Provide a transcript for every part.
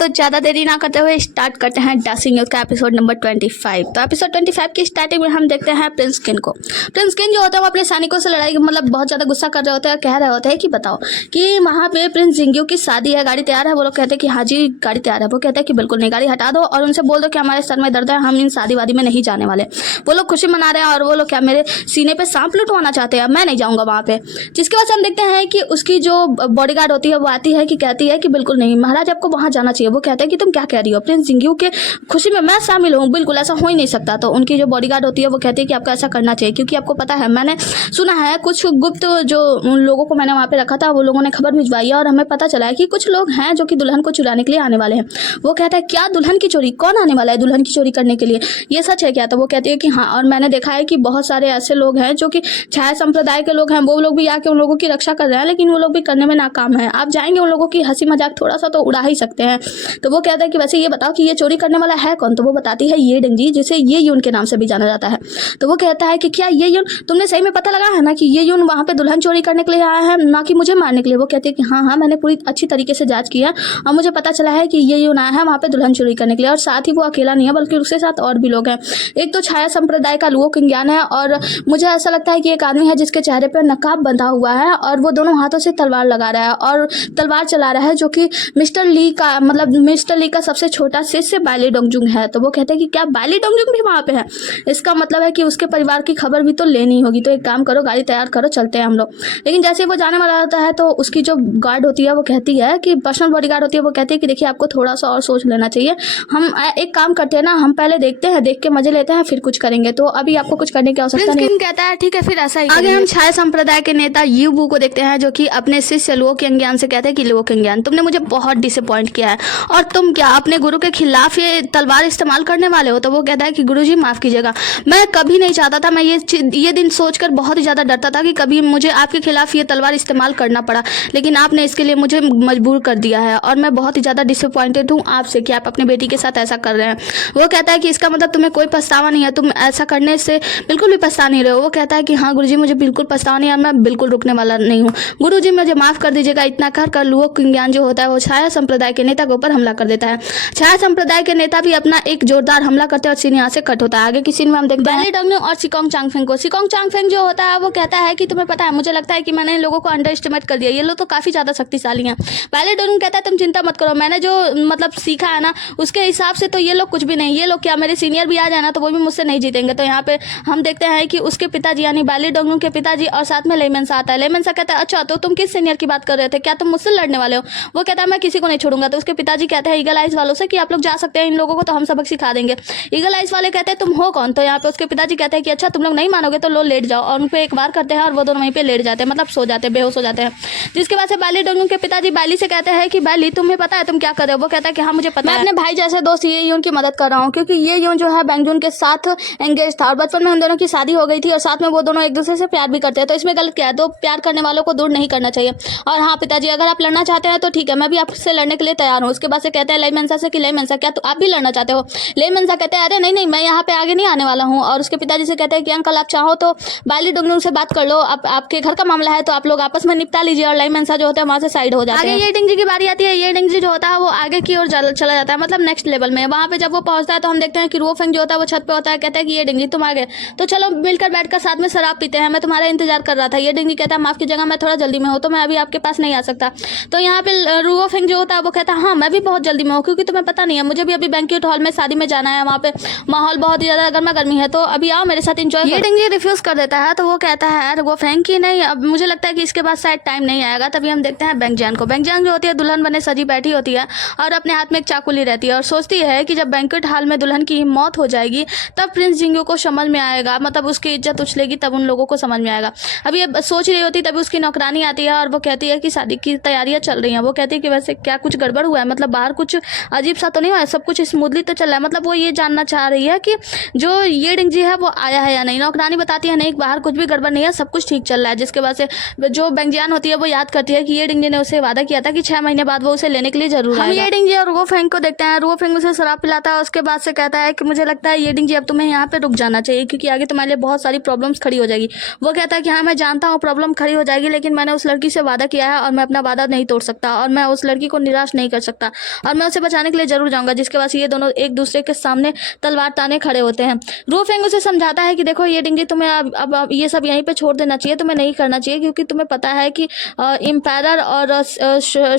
तो ज़्यादा देरी ना करते हुए स्टार्ट करते हैं डैशिंग न्यूज़ का एपिसोड नंबर 25। तो एपिसोड 25 की स्टार्टिंग में हम देखते हैं प्रिंस किन को। प्रिंस किन जो होता है वो अपने सैनिकों से लड़ाई मतलब बहुत ज़्यादा गुस्सा कर रहे होते हैं, कह रहे होते हैं कि बताओ कि वहाँ पे प्रिंस जिंग्यू की शादी है, गाड़ी तैयार है। वो लोग कहते हैं कि हाँ जी गाड़ी तैयार है। वो कहते हैं कि बिल्कुल नहीं, गाड़ी हटा दो और उनसे बोल दो कि हमारे सर में दर्द है, हम इन शादी वादी में नहीं जाने वाले। वो लोग खुशी मना रहे हैं और वो लोग क्या मेरे सीने पर सांप लुटवाना चाहते हैं, मैं नहीं जाऊँगा वहाँ पे। जिसके बाद से हम देखते हैं कि उसकी जो बॉडीगार्ड होती है वो आती है कि कहती है कि बिल्कुल नहीं महाराज आपको वहाँ जाना चाहिए। वो कहते हैं कि तुम क्या कह रही हो, प्रिंस जिंग्यू के खुशी में मैं शामिल हूँ, बिल्कुल ऐसा हो ही नहीं सकता। तो उनकी जो बॉडीगार्ड होती है वो कहती है कि आपको ऐसा करना चाहिए क्योंकि आपको पता है मैंने सुना है कुछ गुप्त जो उन लोगों को मैंने वहाँ पे रखा था वो लोगों ने खबर भिजवाई है और हमें पता चला है कि कुछ लोग हैं जो कि दुल्हन को चुराने के लिए आने वाले हैं। वो कहता है क्या दुल्हन की चोरी, कौन आने वाला है दुल्हन की चोरी करने के लिए, ये सच है क्या? तो वो कहती है कि हाँ, और मैंने देखा है कि बहुत सारे ऐसे लोग हैं जो कि छाया संप्रदाय के लोग हैं, वो लोग भी आके उन लोगों की रक्षा कर रहे हैं, लेकिन वो लोग भी करने में नाकाम है। आप जाएंगे उन लोगों की हंसी मजाक थोड़ा सा तो उड़ा ही सकते हैं। तो वो कहता है कि वैसे ये बताओ कि ये चोरी करने वाला है कौन? तो वो बताती है ये डेंगी, जिसे ये यून के नाम से भी जाना जाता है। तो वो कहता है कि क्या ये यून तुमने सही में पता लगा है ना कि ये यून वहाँ पे दुल्हन चोरी करने के लिए आया है, ना कि मुझे मारने के लिए? वो कहती है कि हाँ हाँ मैंने पूरी अच्छी तरीके से जांच की है और मुझे पता चला है कि ये यून आया है वहाँ पे दुल्हन चोरी करने के लिए। और साथ ही वो अकेला नहीं है बल्कि उसके साथ और भी लोग हैं। एक तो छाया संप्रदाय का लुओ किंग्यान है और मुझे ऐसा लगता है कि एक आदमी है जिसके चेहरे पर नकाब बंधा हुआ है और वो दोनों हाथों से तलवार लगा रहा है और तलवार चला रहा है, जो कि मिस्टर ली का मतलब मिस्टर ली का सबसे छोटा शिष्य बाली डोंगजुंग है। तो वो कहते हैं कि क्या बाली डोंगजुंग भी वहाँ पे है? इसका मतलब है कि उसके परिवार की खबर भी तो लेनी होगी। तो एक काम करो, गाड़ी तैयार करो, चलते हैं हम लोग। लेकिन जैसे वो जाने वाला होता है तो उसकी जो गार्ड होती है वो कहती है कि पर्सनल बॉडी गार्ड होती है, वो कहती है कि देखिए आपको थोड़ा सा और सोच लेना चाहिए। हम एक काम करते हैं ना, हम पहले देखते हैं, देख के मजे लेते हैं, फिर कुछ करेंगे। तो अभी आपको कुछ करने की आवश्यकता नहीं। कहता है ठीक है फिर ऐसा ही। आगे हम छाया संप्रदाय के नेता यू बू को देखते हैं जो कि अपने शिष्य लुओ किंग्यान से कहते हैं कि लुओ किंग्यान तुमने मुझे बहुत डिसअपॉइंट किया है और तुम क्या अपने गुरु के खिलाफ ये तलवार इस्तेमाल करने वाले हो? तो वो कहता है कि गुरुजी माफ कीजिएगा, मैं कभी नहीं चाहता था, मैं ये दिन सोचकर बहुत ही ज़्यादा डरता था कि कभी मुझे आपके खिलाफ ये तलवार इस्तेमाल करना पड़ा, लेकिन आपने इसके लिए मुझे मजबूर कर दिया है और मैं बहुत ही ज़्यादा डिसअपॉइंटेड हूँ आपसे कि आप अपने बेटी के साथ ऐसा कर रहे हैं। वो कहता है कि इसका मतलब तुम्हें कोई पछतावा नहीं है, तुम ऐसा करने से बिल्कुल भी पछता नहीं रहे हो? वो कहता है कि हाँ गुरुजी मुझे बिल्कुल पछतावा नहीं है, मैं बिल्कुल रुकने वाला नहीं हूँ, गुरुजी मुझे माफ़ कर दीजिएगा। इतना कर लुओ किंग्यान जो होता है वो छाया संप्रदाय के नेता के ऊपर हमला कर देता है। छाया संप्रदाय के नेता भी अपना एक जोरदार हमला करते हैं और सीन यहाँ से कट होता है। आगे की सीन में हम देखते हैं बाली डोंगजुंग और सिकोंग चांगफेंग को। सिकोंग चांगफेंग जो होता है वो कहता है कि तुम्हें पता है मुझे लगता है कि मैंने इन लोगों को अंडर एस्टिमेट कर दिया, ये लोग तो काफ़ी ज़्यादा शक्तिशाली हैं। बाली डोंगजुंग कहता है तुम चिंता मत करो, मैंने जो मतलब सीखा है ना उसके हिसाब से तो ये लोग कुछ भी नहीं, ये लोग क्या मेरे सीनियर भी आ जाए ना तो वो भी मुझसे नहीं जीतेंगे। तो यहाँ पे हम देखते हैं कि उसके पिताजी यानी बाली डोंगजुंग के पिताजी और साथ में लेमेंसा आता है। लेमेंसा कहता है अच्छा तो तुम किस सीनियर की बात कर रहे थे, क्या तुम मुझसे लड़ने वाले हो? वो कहता है मैं किसी को नहीं छोड़ूंगा। तो उसके पिताजी कहते हैं ईगल आइज वालों से कि आप लोग जा सकते हैं, इन लोगों को तो हम सबक सिखा देंगे। ईगल आइज वाले कहते हैं तुम हो कौन? तो यहाँ पे उसके पिताजी कहते हैं कि अच्छा तुम लोग नहीं मानोगे तो लो लेट जाओ, और उन पे एक बार करते हैं और वो दोनों वहीं पे लेट जाते हैं, मतलब सो जाते हैं, बेहोश हो जाते हैं। जिसके बाद से बाली डोंगजुंग के पिताजी बाली से कहते हैं कि बाली तुम्हें पता है तुम क्या कर रहे हो? वो कहता है कि हाँ मुझे पता है, मैं अपने भाई जैसे दोस्त ये यून की मदद कर रहा हूँ क्योंकि ये यून जो है बैंगजून के साथ एंगेज था और बचपन में उन दोनों की शादी हो गई थी और साथ में वो दोनों एक दूसरे से प्यार भी करते हैं। तो इसमें गलत क्या है? तो प्यार करने वालों को दूर नहीं करना चाहिए। और हाँ पिताजी अगर आप लड़ना चाहते हैं तो ठीक है, मैं भी आपसे लड़ने के लिए तैयार हूँ। उसके बाद से कहते हैं लेमेंसा से कि लेमेंसा क्या तो आप भी लड़ना चाहते हो? लेमेंसा कहते हैं अरे नहीं नहीं मैं यहाँ पे आगे नहीं आने वाला हूँ। और उसके पिताजी से कहते हैं कि अंकल आप चाहो तो बाली डोंगजुंग से बात कर लो, आपके घर का मामला है तो आप लोग आपस में निपटा लीजिए। और लेमेंसा जो होता है वहाँ से साइड हो जाते हैं। आगे ये डेंगी की बारी आती है। ये डेंगी जो होता है वो आगे की ओर चला जाता है, मतलब नेक्स्ट लेवल में। वहाँ पे जब वो पहुँचता है तो हम देखते हैं कि रुओफेंग जो होता है वो छत पे होता है, कहता है कि ये डेंगी तुम आ गए तो चलो मिलकर बैठकर साथ में शराब पीते हैं, मैं तुम्हारा इंतजार कर रहा था। ये डेंगी कहता है माफ कीजिएगा मैं थोड़ा जल्दी में हूँ तो मैं अभी आपके पास नहीं आ सकता। तो यहाँ पे रुओफेंग जो होता है वो कहता है हाँ मैं भी बहुत जल्दी में हूँ क्योंकि तुम्हें पता नहीं है मुझे भी अभी बैंक्वेट हॉल में शादी में जाना है, वहाँ पे माहौल बहुत ही ज़्यादा गर्मा गर्मी है तो अभी आओ मेरे साथ इंजॉय। ये डेंगी रिफ्यूज कर देता है तो वो कहता है रुओफेंग की नहीं, अब मुझे लगता है कि इसके बाद शायद टाइम नहीं आएगा। तभी हम देखते हैं बैंगजान को। बैंगजान जो होती है दुल्हन बने सजी बैठी होती है और अपने हाथ में एक चाकू ली रहती है और सोचती है कि जब बैंक्वेट हॉल में दुल्हन की मौत हो जाएगी तब प्रिंस जिंग्यू को समझ में आएगा, मतलब उसकी इज्जत उछलेगी तब उन लोगों को समझ में आएगा। अब ये सोच रही होती तभी उसकी नौकरानी आती है और वो कहती है कि शादी की तैयारियां चल रही हैं। वो कहती है कि वैसे क्या कुछ गड़बड़ हुआ है, मतलब बाहर कुछ अजीब सा तो नहीं हुआ है, सब कुछ स्मूथली तो चल रहा है। मतलब वो ये जानना चाह रही है कि जो ये डिंगजी है वो आया है या नहीं। नौकरानी बताती है नहीं बाहर कुछ भी गड़बड़ नहीं है, सब कुछ ठीक चल रहा है। जिसके बाद से जो बैंगजान होती है वो याद करती है कि ये डिंगजी ने उसे वादा किया था कि 6 महीने बाद वो उसे लेने के लिए जरूर आएगा। हम ये डिंगजी और रुओफेंग को देखते हैं। रुओफेंग उसे शराब पिलाता है, उसके बाद से कहता है कि मुझे लगता है ये डिंगजी अब तुम्हें यहाँ पे रुक जाना चाहिए क्योंकि आगे तुम्हारे लिए बहुत सारी प्रॉब्लम्स खड़ी हो जाएगी। वो कहता है कि हाँ मैं जानता हूँ प्रॉब्लम खड़ी हो जाएगी, लेकिन मैंने उस लड़की से वादा किया है और मैं अपना वादा नहीं तोड़ सकता और मैं उस लड़की को निराश नहीं कर सकता। जाएगा और मैं उसे बचाने के लिए जरूर जाऊंगा। जिसके बाद ये दोनों एक दूसरे के सामने तलवार ताने खड़े होते हैं। रू फेंग उसे समझाता है कि देखो ये डिंगी, तुम्हें अब ये सब यहीं पे छोड़ देना चाहिए, तुम्हें नहीं करना चाहिए, क्योंकि तुम्हें पता है कि एम्पायर और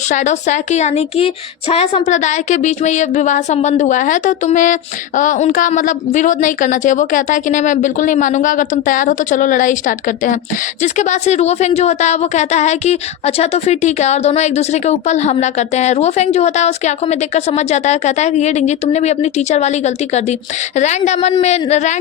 शैडो सैक यानी कि छाया संप्रदाय के बीच में ये विवाह संबंध हुआ है, तो तुम्हें उनका मतलब विरोध नहीं करना चाहिए। वो कहता है कि नहीं, मैं बिल्कुल नहीं मानूंगा, अगर तुम तैयार हो तो चलो लड़ाई स्टार्ट करते हैं। जिसके बाद से रू फेंग जो होता है वो कहता है कि अच्छा तो फिर ठीक है, और दोनों एक दूसरे के ऊपर हमला करते हैं। रू फेंग जो होता है उसकी आंखों में देखकर समझ जाता है, कहता है कि ये डिंगी, तुमने भी अपनी टीचर वाली गलती कर दी। रैन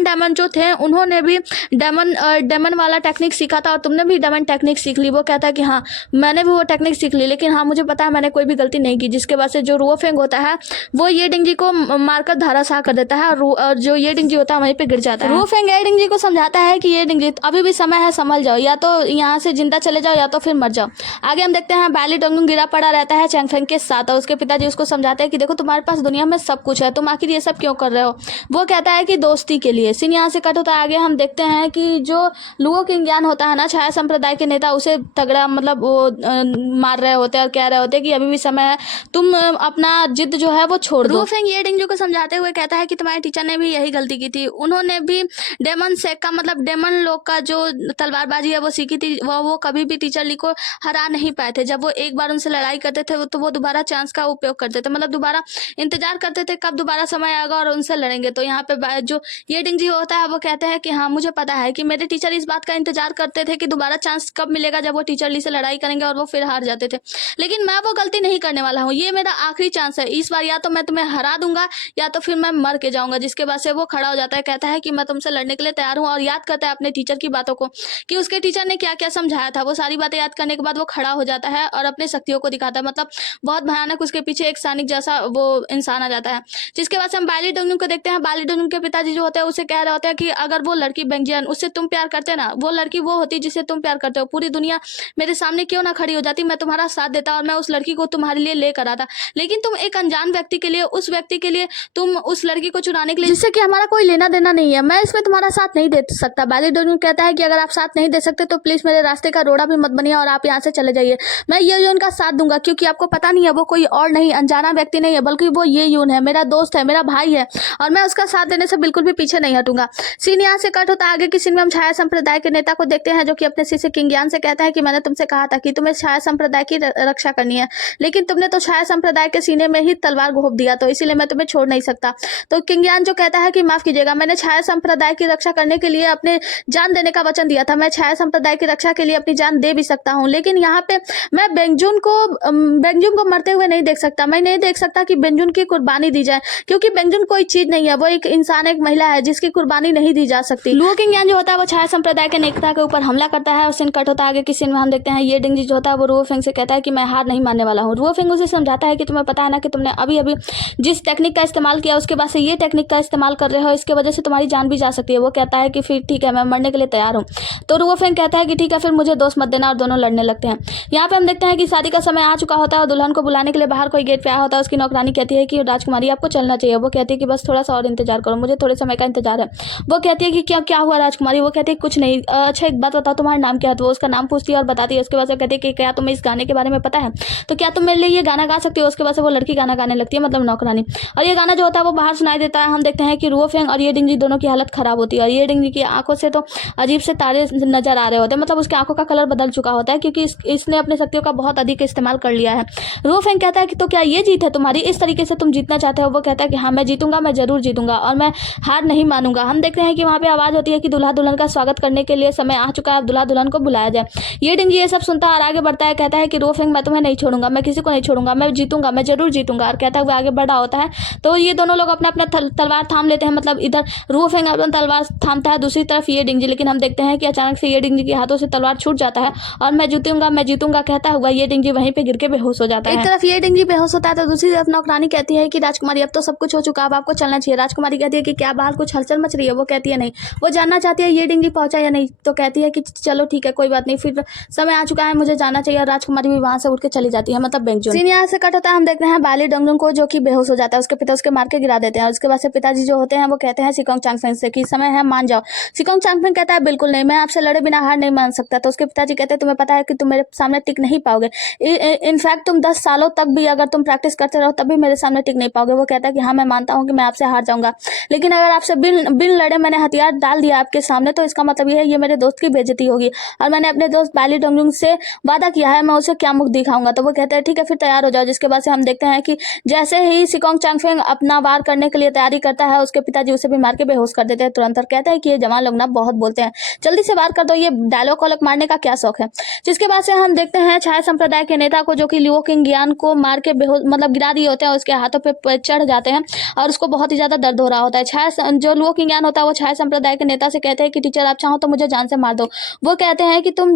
डायमंड जो थे उन्होंने भी डेमन वाला टेक्निक सीखा था और तुमने भी डेमन टेक्निक सीख ली। वो कहता है कि हाँ, मैंने भी वो टेक्निक सीख ली, लेकिन हाँ मुझे पता है मैंने कोई भी गलती नहीं की। जिसके बाद से जो रू फेंग होता है वो ये डिंगी को मारकर धराशाह कर देता है और जो ये डिंगी होता है वहीं पे गिर जाता है। रू फेंग ये डिंगी को समझाता है कि ये डिंगी, अभी भी समय है, संभल जाओ, या तो यहाँ से जिंदा चले जाओ या तो फिर मर जाओ। आगे हम देखते हैं बैली डोंगुंग गिरा पड़ा रहता है चैंग फेंग के साथ और उसके पिताजी उसको समझाते हैं कि देखो तुम्हारे पास दुनिया में सब कुछ है, तुम आखिर ये सब क्यों कर रहे हो। वो कहता है कि दोस्ती के लिए। सीन यहाँ से कट होता है। आगे हम देखते हैं कि जो लुओ किंग होता है ना, छाया संप्रदाय के नेता, उसे तगड़ा मतलब वो मार रहे होते हैं और कह रहे होते हैं कि अभी भी समय है, तुम अपना जिद जो है वो छोड़ दो। रू फेंग ये डिंगी को समझाते हुए कहता है कि तुम्हारे टीचर ने भी यही गलती की थी, उन्होंने भी डेमन सेक का मतलब डेमन लोग का जो तलवारबाजी है वो सीखी थी। वो कभी भी टीचर ली को हरा नहीं पाए थे। जब वो एक बार उनसे लड़ाई करते थे तो वो दोबारा चांस का उपयोग करते थे, मतलब दोबारा इंतजार करते थे कब दोबारा समय आएगा और उनसे लड़ेंगे। तो यहाँ पे जो ये डिंगी होता है वो कहते हैं कि हाँ मुझे पता है कि मेरे टीचर इस बात का इंतजार करते थे कि दोबारा चांस कब मिलेगा जब वो टीचर ली से लड़ाई करेंगे और वो फिर हार जाते थे, लेकिन मैं वो गलती नहीं करने वाला हूँ। ये मेरा आखिरी चांस है, इस बार या तो मैं तुम्हें हरा दूंगा या तो फिर मैं मर के जाऊंगा। जिसके बाद से वो खड़ा हो जाता है, कहता है कि मैं तुमसे लड़ने के लिए तैयार हूँ और याद करता है अपने टीचर की बातों को कि उसके टीचर ने क्या क्या समझाया था। वो सारी बातें याद करने के बाद वो खड़ा हो जाता है और अपनी शक्तियों को दिखाता है, मतलब बहुत भयानक उसके पीछे एक सैनिक जैसा वो इंसान आ जाता है। जिसके बाद से हम बैली डोंगुंग को देखते हैं। बैली डोंगुंग के पिताजी जो होते हैं उसे कह रहे होते हैं कि अगर वो लड़की बेंगजियन, उससे तुम प्यार करते ना, वो लड़की वो होती जिसे तुम प्यार करते हो, पूरी दुनिया मेरे सामने क्यों ना खड़ी हो जाती, मैं तुम्हारा साथ देता और मैं उस लड़की को तुम्हारे लिए लेकर आता। लेकिन तुम एक अनजान व्यक्ति के लिए, उस व्यक्ति के लिए, तुम उस लड़की को चुराने के लिए जिससे कि हमारा कोई लेना देना नहीं है, मैं इसमें तुम्हारा साथ नहीं दे सकता। बैली डोंगुंग कहता है कि अगर आप साथ नहीं दे सकते तो प्लीज मेरे रास्ते का रोड़ा भी मत बनिए और आप यहाँ से चले जाइए। मैं ये यून का साथ दूंगा, क्योंकि आपको पता नहीं है वो कोई और नहीं, अनजाना व्यक्ति नहीं है, बल्कि वो ये यून है, मेरा दोस्त है, मेरा भाई है, और मैं उसका साथ देने से बिल्कुल भी पीछे नहीं हटूंगा। सीन यहाँ से कट होता है। आगे की सीन में हम छाया संप्रदाय के नेता को देखते हैं जो कि अपने शिष्य किंगयान से कहता है कि मैंने तुमसे कहा था कि तुम्हें छाया संप्रदाय की रक्षा करनी है, लेकिन तुमने तो छाया संप्रदाय के सीने में ही तलवार घोंप दिया, तो इसीलिए मैं तुम्हें छोड़ नहीं सकता। तो किंगयान जो कहता है कि माफ कीजिएगा, मैंने छाया संप्रदाय की रक्षा करने के लिए अपने जान देने का वचन दिया था, मैं छाया संप्रदाय की रक्षा के लिए अपनी जान दे भी सकता हूँ, लेकिन यहाँ पे मैं बेंगजुन को मरते हुए नहीं देख सकता। मैं नहीं देख सकता कि बेंगजुन की कुर्बानी दी जाए, क्योंकि बेंगजुन कोई चीज नहीं है, वो एक इंसान, एक महिला है जिसकी कुर्बानी नहीं दी जा सकती। लुओ किंगयान जो होता है वो छाया संप्रदाय के नेता के ऊपर हमला करता है और सीन कट होता है। आगे की सीन में हम देखते हैं ये डिंगी जो होता है वो रू फेंग से कहता है कि मैं हार नहीं मानने वाला हूँ। रू फेंग उसे समझाता है कि तुम्हें पता है ना कि तुमने अभी अभी जिस टेक्निक का इस्तेमाल किया उसके बाद से ये टेक्निक का इस्तेमाल कर रहे हो, इसके वजह से तुम्हारी जान भी जा सकती है। वो कहता है कि फिर ठीक है, मैं मरने के लिए तैयार हूँ। तो रू फेंग कहता है कि ठीक है, फिर मुझे दोस्त मत देना, और दोनों लड़ने लगते हैं। यहाँ पे हम देखते हैं कि शादी का समय आ चुका होता है और दुल्हन को बुलाने के लिए बाहर कोई गेट पे आया होता है। उसकी नौकरानी कहती है कि राजकुमारी आपको चलना चाहिए। वो कहती है कि बस थोड़ा सा और इंतजार करो, मुझे थोड़े समय का इंतजार है। वो कहती है कि क्या क्या हुआ राजकुमारी। वो कहती है कुछ नहीं, अच्छा एक बात बताओ तुम्हारा नाम क्या है। तो वो उसका नाम पूछती है और बताती है। उसके बाद से कहती है कि क्या तुम्हें इस गाने के बारे में पता है, तो क्या तुम मेरे लिए ये गाना गा सकती हो। उसके बाद से वो लड़की गाना गाने लगती है, मतलब नौकरानी, और ये गाना जो होता है वो बाहर सुनाई देता है। हम देखते हैं कि रू फेंग और ये डिंगी दोनों की हालत खराब होती है और ये डिंगी की आंखों से तो अजीब से तारे नजर आ रहे होते हैं, मतलब उसकी आंखों का कलर बदल चुका होता है क्योंकि इसने अपने शक्तियों का बहुत अधिक इस्तेमाल कर लिया है। रू फेंग कहता है कि तो क्या ये जीत है तुम्हारी, इस तरीके से तुम जीतना चाहते हो। वो कहता है कि हाँ मैं जीतूंगा, मैं जरूर जीतूंगा और मैं हार नहीं मानूंगा। हम देखते हैं कि वहाँ पे आवाज होती है कि दूल्हा दुल्हन का स्वागत करने के लिए समय आ चुका है, अब दूल्हा दुल्हन को बुलाया जाए। ये डिंगी ये सब सुनता है और आगे बढ़ता है, कहता है कि रू फेंग मैं तुम्हें नहीं छोड़ूंगा, मैं किसी को नहीं छोड़ूंगा, मैं जीतूंगा, मैं जरूर जीतूंगा। और कहता हुआ आगे बढ़ा होता है तो ये दोनों लोग अपना अपना तलवार थाम लेते हैं, मतलब इधर रू फेंग अपना तलवार थामता है, दूसरी तरफ ये डिंगी। लेकिन हम देखते हैं कि अचानक से ये डिंगी के हाथों से तलवार छूट जाता है और मैं जीतूंगा कहता हुआ ये डिंगी वहीं पे गिर के बेहोश हो जाता है। एक तरफ ये डिंगी बेहोश होता है तो दूसरी तरफ नौकरानी कहती है कि राजकुमारी अब तो सब कुछ हो चुका, अब आपको चलना चाहिए। राजकुमारी कहती है कि क्या बाहर कुछ हलचल मच रही है। वो कहती है नहीं, वो जानना चाहती है ये डिंगी पहुंचा या नहीं। तो कहती है कि चलो ठीक है कोई बात नहीं, फिर समय आ चुका है, मुझे जाना चाहिए। और राजकुमारी भी वहां से उठ के चली जाती है, मतलब बेंगजुन। सीन यहाँ से कट होता है। हम देखते हैं बैली डोंगुंग को जो कि बेहोश हो जाता है, उसके पिता उसके मार के गिरा देते हैं। उसके बाद से पिताजी जो होते हैं वो कहते हैं सिकोंग चांगफेंग से कि समय है मान जाओ। सिकोंग चांगफेंग कहता है बिल्कुल नहीं, मैं आपसे लड़े बिना हार नहीं मान सकता। तो उसके पिताजी कहते हैं तुम्हें पता है कि तुम मेरे सामने टिक नहीं पाओगे, इनफैक्ट तुम 10 सालों तक भी अगर तुम प्रैक्टिस करते रहो तब भी मेरे सामने टिक नहीं पाओगे। वो कहता है कि हाँ मैं मानता हूँ कि मैं आपसे हार जाऊंगा, लेकिन अगर आपसे बिन बिन लड़े मैंने हथियार डाल दिया आपके सामने तो इसका मतलब ये है ये मेरे दोस्त की बेइज्जती होगी, और मैंने अपने दोस्त बाली डोंगजुंग से वादा किया है, मैं उसे क्या मुख दिखाऊंगा। तो वो कहते हैं ठीक है फिर तैयार हो जाओ। जिसके बाद से हम देखते हैं कि जैसे ही सिकोंग चांगफेंग अपना वार करने के लिए तैयारी करता है, उसके पिताजी उसे भी मार के बेहोश कर देते हैं तुरंत, और कहते हैं कि ये जवान लोग ना बहुत बोलते हैं, जल्दी से वार कर दो, ये डायलॉग वॉलॉग मारने का क्या शौक है। जिसके बाद से हम देखते हैं छाया संप्रदाय के नेता को, जो कि लियो किंगयान को मार के बेहोश मतलब गिरा दिए होते हैं, उसके हाथों पे चढ़ जाते हैं और उसको बहुत ही ज्यादा दर्द हो रहा होता है। छाया जो लियो किंगयान होता है वो छाया संप्रदाय के नेता से कहते हैं कि टीचर आप चाहो तो मुझे जान से मार दो। वो कहते हैं कि तुम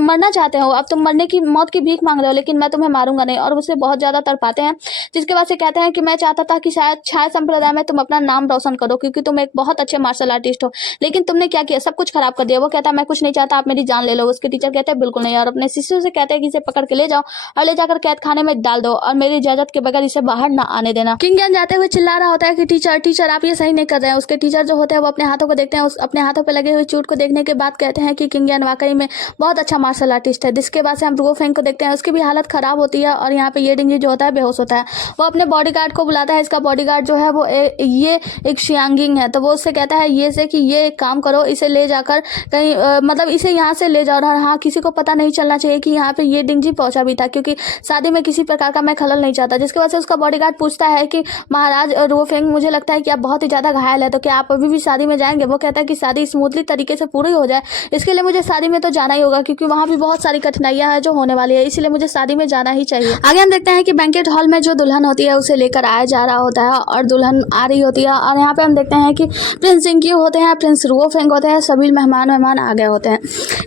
मरना चाहते हो, अब तुम मरने की मौत की भीख मांग रहे हो, लेकिन मैं तुम्हें मारूंगा नहीं, और उसे बहुत ज्यादा तड़पाते हैं। जिसके बाद से कहते हैं कि मैं चाहता था कि शायद छाया संप्रदाय में तुम अपना नाम रोशन करो, क्योंकि तुम एक बहुत अच्छे मार्शल आर्टिस्ट हो, लेकिन तुमने क्या किया, सब कुछ खराब कर दिया। वो कहता है मैं कुछ नहीं चाहता, आप मेरी जान ले लो। उसके टीचर कहते हैं बिल्कुल नहीं, और अपने शिष्यों से कहते हैं कि इसे पकड़ के ले जाओ और ले जाकर कैद खाने में डाल दो, और मेरी इजाजत के बगैर इसे बाहर ना आने देना। किंगयान जाते हुए चिल्ला रहा होता है कि टीचर टीचर आप ये सही नहीं कर रहे हैं। उसके टीचर जो होते हैं वो अपने हाथों को देखते हैं, अपने हाथों पर लगे हुए चोट को देखने के बाद कहते हैं कि किंगयान वाकई में बहुत अच्छा मार्शल आर्टिस्ट है। जिसके बाद से हम रुओ फेंग को देखते हैं, उसकी भी हालत खराब होती है, और यहाँ पे ये डिंगी जो होता है बेहोश होता है। वो अपने बॉडीगार्ड को बुलाता है, इसका बॉडीगार्ड जो है वो ये एक शियांगिंग है, तो वो उससे कहता है ये से कि ये एक काम करो, इसे ले जाकर कहीं मतलब इसे यहाँ से ले जाओ, और हाँ किसी को पता नहीं चलना चाहिए कि यहाँ पे ये डिंगी पहुंचा भी था, क्योंकि शादी में किसी प्रकार का मैं खलल नहीं चाहता। जिसके बाद से उसका बॉडीगार्ड पूछता है कि महाराज रुओ फेंग मुझे लगता है कि आप बहुत ही ज्यादा घायल है, तो क्या आप अभी भी शादी में जाएंगे। वो कहता है कि शादी स्मूथली तरीके से पूरी हो जाए इसके लिए मुझे शादी में तो जाना ही होगा, क्योंकि वहाँ भी बहुत सारी कठिनाइयां हैं जो होने वाली है, इसलिए मुझे शादी में जाना ही चाहिए। आगे हम देखते हैं कि बैंकेट हॉल में जो दुल्हन होती है उसे लेकर आया जा रहा होता है, और दुल्हन आ रही होती है, और यहाँ पे हम देखते हैं कि प्रिंस जिंक्यू होते हैं, प्रिंस रुओ फेंग होते हैं, सभी मेहमान आ गए होते हैं।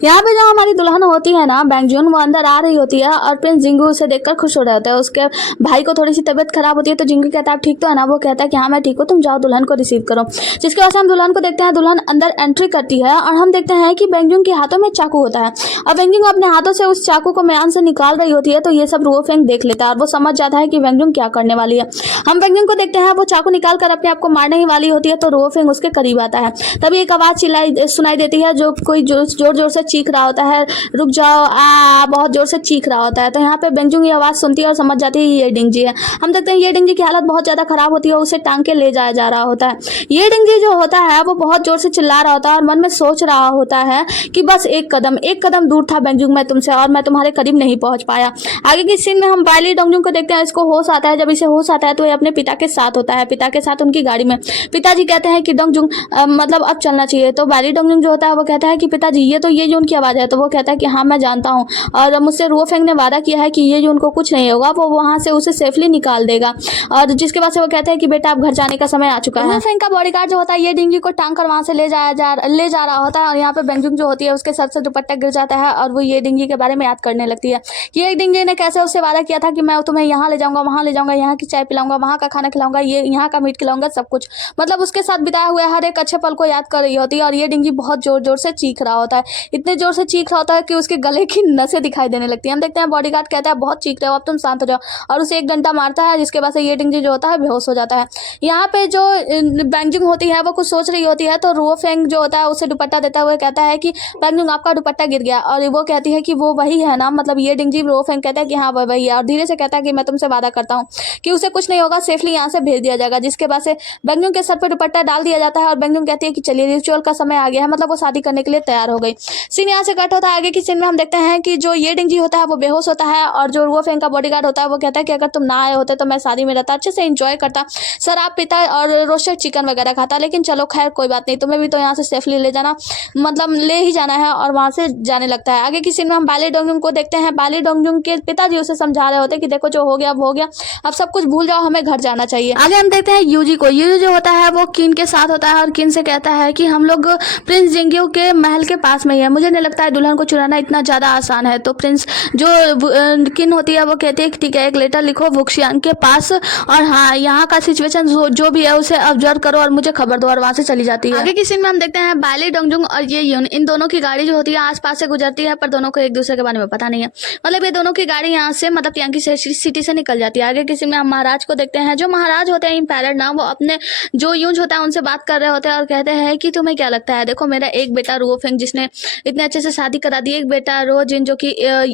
यहाँ पे जो हमारी दुल्हन होती है ना बैंगजून, वो अंदर आ रही होती है, और प्रिंस जिंगू उसे देखकर खुश हो रहे होते हैं। उसके भाई को थोड़ी सी तबियत खराब होती है, तो जिंगू कहता है आप ठीक तो है ना। वो कहता है कि हाँ मैं ठीक हूँ, तुम जाओ दुल्हन को रिसीव करो। जिसके बाद से हम दुल्हन को देखते हैं, दुल्हन अंदर एंट्री करती है, और हम देखते हैं कि बेंगजून के हाथों में चाकू होता है, और बेंगजून अपने हाथों से उस चाकू को म्यान से निकाल रही होती है, तो ये सब रुओ फेंग देख लेता है, और वो समझ जाता है कि बेंगजून क्या करने वाली है। हम बेंगजून को देखते हैं, वो चाकू निकाल कर अपने आप को मारने ही वाली होती है, तो रुओ फेंग उसके करीब आता है। तभी एक आवाज सुनाई देती है, जो कोई जोर जोर से चीख रहा होता है, रुक जाओ बहुत जोर से चीख रहा होता है। तो यहाँ पे बेंगजून ये आवाज सुनती है और समझ जाती है ये डिंगजी है। हम देखते हैं ये डिंगजी की हालत बहुत ज्यादा खराब होती है, उसे टांग के ले जाया जा रहा होता है। ये डिंगजी जो होता है वो बहुत जोर से चिल्ला रहा होता है, और मन में सोच रहा होता है कि बस एक कदम दूर था बेंगजून मैं तुमसे, और मैं तुम्हारे करीब नहीं पहुंच पाया। आगे की सीन में हम बाली डोंगजून को देखते हैं, इसको होश आता है। जब इसे होश आता है तो ये अपने पिता के साथ होता है, पिता के साथ उनकी गाड़ी में। पिताजी कहते हैं कि डोंगजून मतलब अब चलना चाहिए। तो बाली डोंगजून जो होता है वो कहता है कि पिताजी ये जो उनकी आवाज है। तो वो कहता है कि हाँ मैं जानता हूँ, और मुझसे रुओ फेंग ने वादा किया है कि ये जो उनको कुछ नहीं होगा, वो वहां से उसे सेफली निकाल देगा। और जिसके बाद से वो कहते हैं कि बेटा अब घर जाने का समय आ चुका है। रुओ फेंग का बॉडीगार्ड जो होता है ये डिंगी को टांग कर वहां से ले जा रहा होता है, और यहाँ पे बेंगजून जो होती है उसके सर से दुपट्टा गिर जाता है, और वो ये डिंगी के बारे में याद करने लगती है। ये डिंगी ने कैसे उससे वादा किया था कि मैं तुम्हें यहाँ ले जाऊंगा, वहां ले जाऊंगा, यहाँ की चाय पिलाऊंगा, वहां का खाना खिलाऊंगा, ये यहाँ का मीट खिलाऊंगा, सब कुछ मतलब उसके साथ बिताए हुए हर एक अच्छे पल को याद कर रही होती है। और ये डिंगी बहुत जोर जोर से चीख रहा होता है, इतने जोर से चीख रहा होता है कि उसके गले की नसें दिखाई देने लगती है। हम देखते हैं बॉडीगार्ड कहता है बहुत चीख रहे हो, अब तुम शांत हो जाओ, और उसे एक डंडा मारता है, जिसके बाद से ये डिंगी जो होता है बेहोश हो जाता है। यहाँ पे जो बेंगजून होती है वो कुछ सोच रही होती है, तो रुओ फेंग जो होता है उसे दुपट्टा देता हुए कहता है कि बेंगजून आपका दुपट्टा गिर गया, और वो कहती है कि वो वही है ना, मतलब ये डिंगी। रुओ फेंग कहता है कि हाँ वो वही है, और धीरे से कहता है कि मैं तुमसे वादा करता हूँ कि उसे कुछ नहीं होगा, सेफली यहाँ से भेज दिया जाएगा। जिसके बाद से बेंगजून के सर पर दुपट्टा डाल दिया जाता है, और बेंगजून कहती है कि चलिए रिचुअल का समय आ गया है, मतलब वो शादी करने के लिए तैयार हो गई। सीन यहाँ से कट होता है। आगे की सीन में हम देखते हैं कि जो ये डिंगी होता है वो बेहोश होता है, और जो रुओ फेंग का बॉडीगार्ड होता है वो कहता है कि अगर तुम ना आए होते तो मैं शादी में रहता, अच्छे से एंजॉय करता, शराब पीता और रोस्टेड चिकन वगैरह खाता, लेकिन चलो खैर कोई बात नहीं, तुम्हें भी तो यहाँ से सेफली ले जाना, मतलब ले ही जाना है, और वहां से जाने लगता है। आगे की सीन में हम बाली डोंगजुंग को देखते हैं। बाली डोंगजुंग के पिताजी उसे समझा रहे होते हैं कि देखो जो हो गया अब हो गया, अब सब कुछ भूल जाओ, हमें घर जाना चाहिए। आगे हम देखते हैं यूजी को। यूजी जो होता है वो किन के साथ होता है, और किन से कहता है कि हम लोग प्रिंस जिंग्यू के महल के पास में ही है, मुझे नहीं लगता है दुल्हन को चुराना इतना ज्यादा आसान है। तो प्रिंस जो किन होती है वो कहती है कि ठीक है एक लेटर लिखो वुक्शियांग के पास, और हाँ यहाँ का सिचुएशन जो भी है उसे ऑब्जर्व करो और मुझे खबर दो, और वहां से चली जाती है। आगे की सीन में हम देखते हैं बाली डोंगजुंग और ये यून, इन दोनों की गाड़ी जो होती है आसपास से गुजरती है, पर दोनों को एक दूसरे के बारे में पता नहीं है। मतलब ये दोनों की गाड़ी यहाँ से मतलब यांकी सिटी से निकल जाती है। आगे किसी में हम महाराज को देखते हैं। जो महाराज होते हैं इम्पेरर ना, वो अपने जो यूज होता है उनसे बात कर रहे होते हैं और कहते हैं कि तुम्हें क्या लगता है, देखो मेरा एक बेटा रुओ फेंग जिसने इतने अच्छे से शादी करा दी, एक बेटा रो जिन जो कि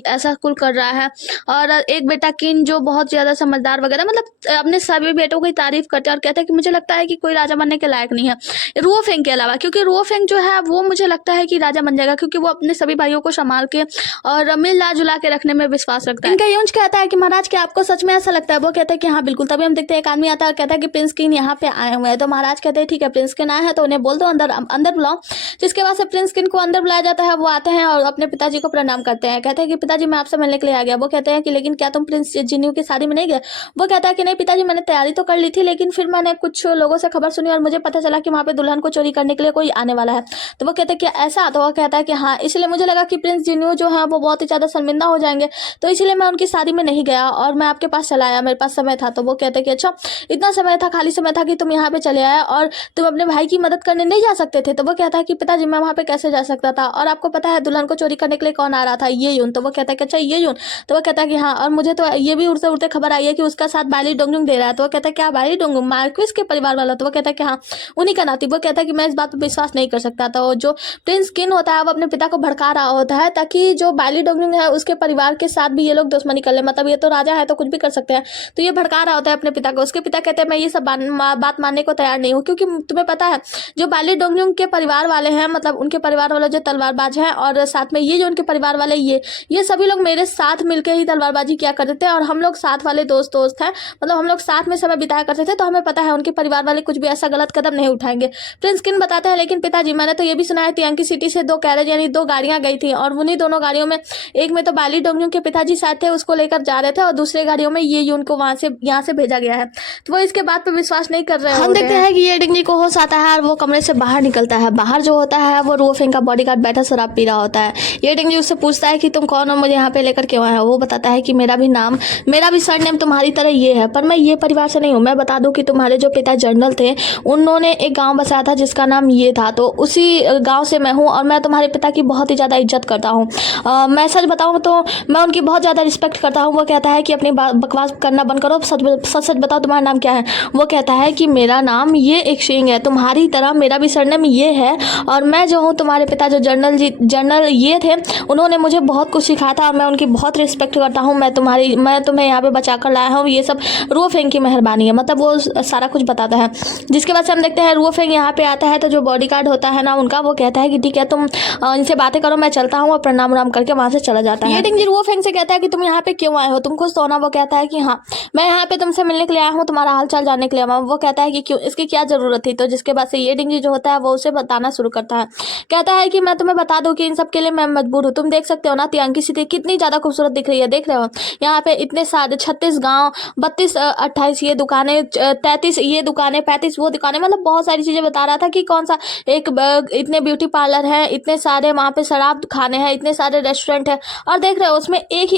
ऐसा कुल कर रहा है, और एक बेटा किन किन जो बहुत ज़्यादा समझदार वगैरह मतलब अपने सभी बेटों की तारीफ करते हैं और कहते हैं कि मुझे लगता है कि कोई राजा बनने के लायक नहीं है रुओ फेंग के अलावा, क्योंकि रुओ फेंग जो है वो मुझे लगता है कि राजा बन जाएगा, क्योंकि वो अपने सभी भाइयों को संभाल के और मिला जुला के रखने में विश्वास रखता है। इनका यूंज कहता है कि महाराज क्या आपको सच में ऐसा लगता है? वो कहता है कि हाँ बिल्कुल। तभी हम देखते हैं एक आदमी आता है और कहता है कि प्रिंस किन यहाँ पे आए हुए हैं। तो महाराज कहते हैं ठीक है, प्रिंस किन आए हैं तो उन्हें बोल दो अंदर अंदर बुलाओ। जिसके बाद से प्रिंस किन को अंदर बुलाया जाता है। वो आते हैं और अपने पिताजी को प्रणाम करते हैं। कहते हैं कि पिताजी मैं आपसे मिलने के लिए आ गया। वो कहते हैं कि लेकिन क्या तुम प्रिंस जिन्यू की शादी में नहीं गए? वो कहता है कि नहीं पिताजी, मैंने तैयारी तो कर ली थी, लेकिन फिर मैंने कुछ लोगों से खबर सुनी और मुझे पता चला कि वहाँ पे दुल्हन को चोरी करने के लिए कोई आने वाला है। तो वो कहते हैं कि ऐसा? तो वो कहता है कि हाँ, इसलिए मुझे लगा कि प्रिंस जिन्यू जो है वो बहुत ही ज़्यादा शर्मिंदा हो जाएंगे, तो इसलिए मैं उनकी शादी में नहीं गया और मैं आपके पास चला आया, मेरे पास समय था। तो वो कहते हैं कि अच्छा इतना समय था, खाली समय था कि तुम यहाँ पे चले आए और तुम अपने भाई की मदद करने नहीं जा सकते थे? तो वो कहता है कि पिताजी मैं वहाँ पे कैसे जा सकता था, और आपको पता है दुल्हन को चोरी करने के लिए कौन आ रहा था? ये यून। तो वो कहता है कि अच्छा ये यून। तो वो कहता है कि हाँ, और मुझे तो ये भी उड़ते उड़ते खबर आई है कि उसका साथ बाली डोंगुंग दे रहा है। तो वो कहता है क्या बाली डोंगुंग? मार्क्विस के परिवार वाला? तो वो कहता है कि हाँ उन्हीं का नाती। वो कहता है कि मैं इस बात पर विश्वास नहीं कर सकता। तो जो प्रिंस किन होता है वो अपने पिता को भड़का रहा होता है ताकि जो बाली डोंगुंग है उसके परिवार के साथ भी ये लोग दुश्मनी कर ले, मतलब ये तो राजा है तो कुछ भी कर सकते हैं। तो ये भड़का रहा होता है अपने पिता को। उसके पिता कहते हैं मैं ये सब बात मानने को तैयार नहीं हूँ, क्योंकि तुम्हें पता है जो बाली डोंगुंग के परिवार वाले हैं, मतलब उनके परिवार वाले जो तलवारबाज हैं, और साथ में ये जो उनके परिवार वाले ये सभी लोग मेरे साथ मिलकर ही तलवारबाजी किया करते थे और हम लोग साथ वाले दोस्त हैं, मतलब हम लोग साथ में समय बिताया करते थे। तो हमें पता है उनके परिवार वाले कुछ भी ऐसा गलत कदम नहीं उठाएंगे। प्रिंस किन बताते हैं लेकिन पिताजी मैंने तो ये भी सुना है तियांकी सिटी से 2 कैरेज यानी 2 गाड़ियां गई थी, और उन्हीं दोनों गाड़ियों में एक में तो बाली डोंगुंग के पिताजी साथ थे, उसको लेकर जा रहे थे, और दूसरे गाड़ियों में ये यून को वहां से यहाँ से भेजा गया है। तो वो इसके बात पे विश्वास नहीं कर रहे हैं। हम देखते हैं कि ये डिंगी को होश आता है और वो कमरे से बाहर निकलता है। बाहर जो होता है वो रुओ फेंग का बॉडीगार्ड बैठा शराब पी रहा होता है। ये डिंगी उससे पूछता है कि तुम कौन हो, मुझे यहाँ पे लेकर क्यों आए हो? वो बताता है कि मेरा भी सरनेम तुम्हारी तरह ये है, पर मैं ये परिवार से नहीं हूँ। मैं बता दूं कि तुम्हारे जो पिता जनरल थे उन्होंने एक गांव बसाया था जिसका नाम ये था, तो उसी गांव से मैं हूँ और मैं तुम्हारे पिता की बहुत ही ज़्यादा इज्जत करता हूँ। मैं सच बताऊँ तो मैं उनकी बहुत ज़्यादा रिस्पेक्ट करता हूँ। वो कहता है कि अपनी बकवास करना बंद करो, सच बताओ तुम्हारा नाम क्या है? वो कहता है कि मेरा नाम ये एक सिंह है, तुम्हारी तरह मेरा भी सरनेम ये है, और मैं जो हूँ तुम्हारे पिता जो जनरल ये थे उन्होंने मुझे बहुत कुछ सिखाया था और मैं उनकी बहुत रिस्पेक्ट करता हूँ। मैं तुम्हें यहाँ पे बचा कर लाया हूँ, ये सब रुओ फेंग की मेहरबानी है। मतलब वो सारा कुछ बताता है। जिसके बाद से हम देखते हैं रुओ फेंग यहाँ पे आता है तो जो बॉडीगार्ड होता है ना उनका, वो कहता है कि ठीक है तुम इनसे बातें करो, मैं चलता हूँ, और प्रणाम उराम करके वहाँ से चला जाता है। ये डिंगी रुओ फेंग से कहता है कि तुम यहाँ पे क्यों आए हो, तुम खुश तो ना? वो कहता है कि हाँ मैं यहाँ पे तुमसे मिलने के लिए आया हूँ, तुम्हारा हाल चाल जानने के लिए। वो कहता है कि क्यों, इसकी क्या जरूरत थी? तो जिसके बाद से ये डिंगी जो होता है वो उसे बताना शुरू करता है। कहता है कि मैं तुम्हें बता दूं कि इन सब के लिए मैं मजबूर हूँ। तुम देख सकते हो ना तियांकी सिटी कितनी ज्यादा खूबसूरत दिख रही है, देख रहे हो? यहाँ पे इतने सारे 36 गांव, 32 28 ये दुकानें, 33 ये दुकानें, 35 वो दुकानें, मतलब बहुत सारी चीजें बता रहा था कि कौन सा एक इतने ब्यूटी पार्लर है, इतने सारे वहाँ पे शराब खाने हैं, इतने सारे रेस्टोरेंट है, और देख रहे हो उसमें एक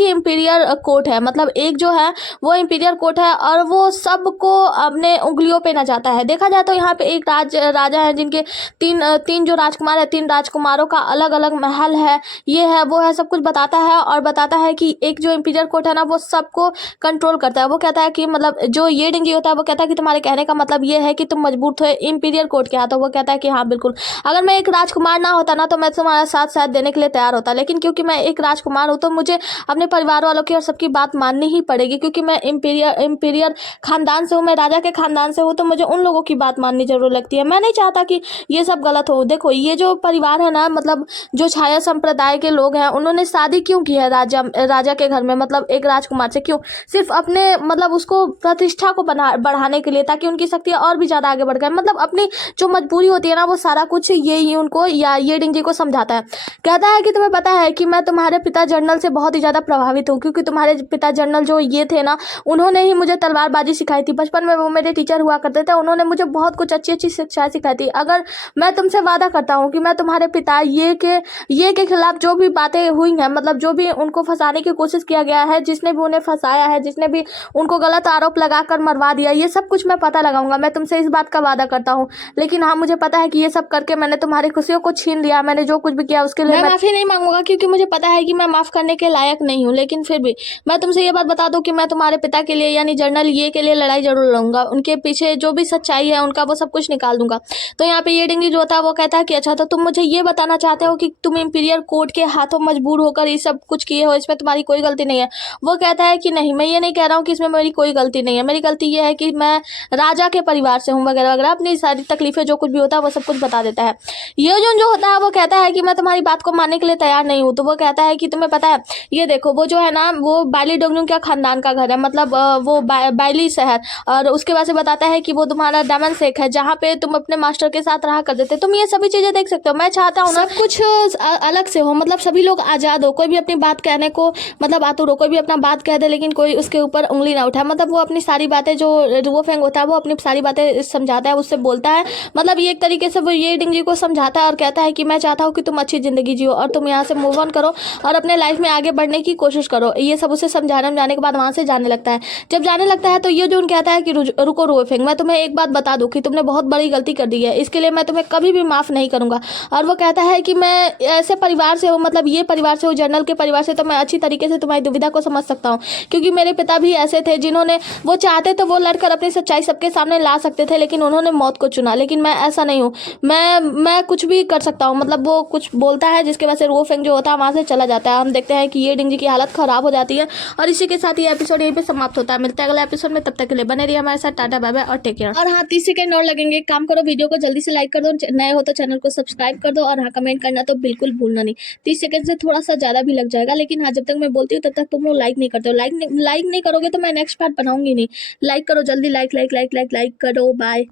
ही इंपीरियर कोर्ट है, मतलब एक जो है वो इंपीरियर कोर्ट है और वो सबको अपने उंगलियों पे नचाता है। देखा जाए तो यहाँ पे एक राजा है जिनके तीन जो राजकुमार है, 3 राजकुमारों का अलग अलग महल है, ये है वो है, सब कुछ बताता है और बताता है कि एक जो इंपीरियर कोर्ट है ना वो सबको कंट्रोल करता है। वो कहता है कि मतलब जो ये डिंगी होता है वो कहता है कि तुम्हारे कहने का मतलब ये है कि तुम मजबूर थे इंपीरियर कोर्ट के हाथ। तो वो कहता है कि हाँ बिल्कुल, अगर मैं एक राजकुमार ना होता ना तो मैं तुम्हारा साथ देने के लिए तैयार होता, लेकिन क्योंकि मैं एक राजकुमार हूँ तो मुझे अपने परिवार वालों की और सबकी बात माननी ही पड़ेगी, क्योंकि मैं इंपीरियर खानदान से हूँ, मैं राजा के खानदान से हूँ, तो मुझे उन लोगों की बात माननी जरूर लगती है। मैं नहीं चाहता कि ये सब गलत हो। देखो ये जो परिवार है ना, मतलब जो छाया संप्रदाय के लोग हैं, उन्होंने शादी क्यों की है राजा के घर में, मतलब एक राजकुमार से? क्यों? सिर्फ अपने मतलब उसको प्रतिष्ठा को बढ़ाने के लिए, ताकि उनकी शक्तियां और भी ज्यादा आगे बढ़ गए। मतलब अपनी जो मजबूरी होती है ना वो सारा कुछ ये ही उनको या ये डिंगी को समझाता है। कहता है कि तुम्हें पता है कि मैं तुम्हारे पिता जनरल से बहुत ही ज्यादा प्रभावित हूँ, क्योंकि तुम्हारे पिता जनरल जो ये थे ना उन्होंने ही मुझे तलवारबाजी सिखाई थी। बचपन में वो मेरे टीचर हुआ करते थे, उन्होंने मुझे बहुत कुछ अच्छी अच्छी शिक्षाएं सिखाई थी। अगर मैं तुमसे वादा करता हूँ कि मैं तुम्हारे पिता ये के खिलाफ जो भी बातें हुई हैं, मतलब जो भी उनको फंसाने की कोशिश किया गया है, जिसने भी उन्हें फंसाया है, जिसने भी उनको गलत आरोप लगाकर मरवा दिया, ये सब कुछ मैं पता लगाऊंगा। मैं तुमसे इस बात का वादा करता हूँ। लेकिन हाँ मुझे पता है कि ये सब करके मैंने तुम्हारी खुशियों को छीन लिया, मैंने जो कुछ भी किया उसके लिए मैं माफी नहीं मांगूंगा, क्योंकि मुझे पता है कि मैं माफ करने के लायक नहीं हूँ। लेकिन फिर भी मैं तुमसे ये बात बता दूं कि मैं तुम्हारे पिता के लिए यानी जनरल ये के लिए लड़ाई जरूर लड़ूंगा, उनके पीछे जो भी सच्चाई है उनका वो सब कुछ निकाल दूंगा। तो यहाँ पे ये डिंगी जो होता है वो कहता है कि अच्छा तो तुम मुझे ये बताना चाहते हो कि तुम इंपीरियर कोर्ट के हाथों मजबूर होकर ये सब कुछ किए हो, इसमें तुम्हारी कोई गलती नहीं नहीं है। वो कहता है कि नहीं, मैं ये नहीं कह रहा हूँ कि इसमें मेरी कोई गलती नहीं है, मेरी गलती ये है कि मैं राजा के परिवार से हूँ वगैरह वगैरह, अपनी सारी तकलीफें जो कुछ भी होता है वो सब कुछ बता देता है। ये जो होता है वो कहता है कि मैं तुम्हारी बात को मानने के लिए तैयार नहीं हूँ। तो वो कहता है कि तुम्हें पता है, ये देखो वो जो है ना, वो बाली डोंगनुंग का खानदान का घर है, मतलब वो बायली शहर, और उसके बाद से बताता है कि वो तुम्हारा डायमंड सेक है जहाँ पे तुम अपने मास्टर के साथ रहा करते थे। तुम ये सभी चीजें देख सकते हो। मैं चाहता हूँ ना सब कुछ अलग से हो, मतलब सभी लोग आजाद हो, कोई भी अपनी बात कहने को मतलब आतुर हो, कोई भी अपना बात कह दे लेकिन कोई उसके ऊपर उंगली ना उठाए। मतलब वो अपनी सारी बातें, जो रुओ फेंग होता है वो अपनी सारी बातें समझाता है, उससे बोलता है, मतलब ये एक तरीके से वो ये डिंग जी को समझाता है और कहता है कि मैं चाहता हूँ कि तुम अच्छी जिंदगी जियो और तुम यहाँ से मूव ऑन करो और अपने लाइफ में आगे बढ़ने की कोशिश करो। ये सब उसे समझाने के बाद वहां से जाने लगता है। जब जाने लगता है तो ये जो कहता है कि रुको रुओ फेंग, मैं तुम्हें एक बात बता दूं कि तुमने बहुत बड़ी गलती कर दी है, इसके लिए मैं तुम्हें कभी भी माफ नहीं करूंगा। और वो कहता है कि मैं ऐसे परिवार से हूँ, मतलब ये परिवार से हूँ, जनरल के परिवार से, तो मैं अच्छी तरीके से तुम्हारी दुविधा को समझ सकता हूँ, क्योंकि मेरे पिता भी ऐसे थे जिन्होंने, वो चाहते तो वो लड़कर अपनी सच्चाई सबके सामने ला सकते थे, लेकिन उन्होंने मौत को चुना। लेकिन मैं ऐसा नहीं हूँ, मैं कुछ भी कर सकता हूँ। मतलब वो कुछ बोलता है जिसके वजह से रुओ फेंग जो होता है वहां से चला जाता है। हम देखते हैं कि ये डिंग की हालत खराब हो जाती है और इसी के साथ ये एपिसोड यहीं पे समाप्त होता है। मिलता है अगला एपिसोड में, तब तक के लिए बने रहिए हमारे साथ। टाटा बाय बाय और टेक केयर। और हाँ, 30 सेकंड और लगेंगे, एक काम करो, वीडियो को जल्दी से लाइक कर दो, नए हो तो चैनल को सब्सक्राइब कर दो, और हाँ, कमेंट करना तो बिल्कुल भूलना नहीं। 30 सेकंड से थोड़ा सा ज्यादा भी लग जाएगा, लेकिन हाँ, जब तक मैं बोलती हूँ तब तक तुम लोग लाइक नहीं करते हो। लाइक नहीं करोगे तो मैं नेक्स्ट पार्ट बनाऊंगी नहीं। लाइक करो जल्दी, like like like like like करो। बाय।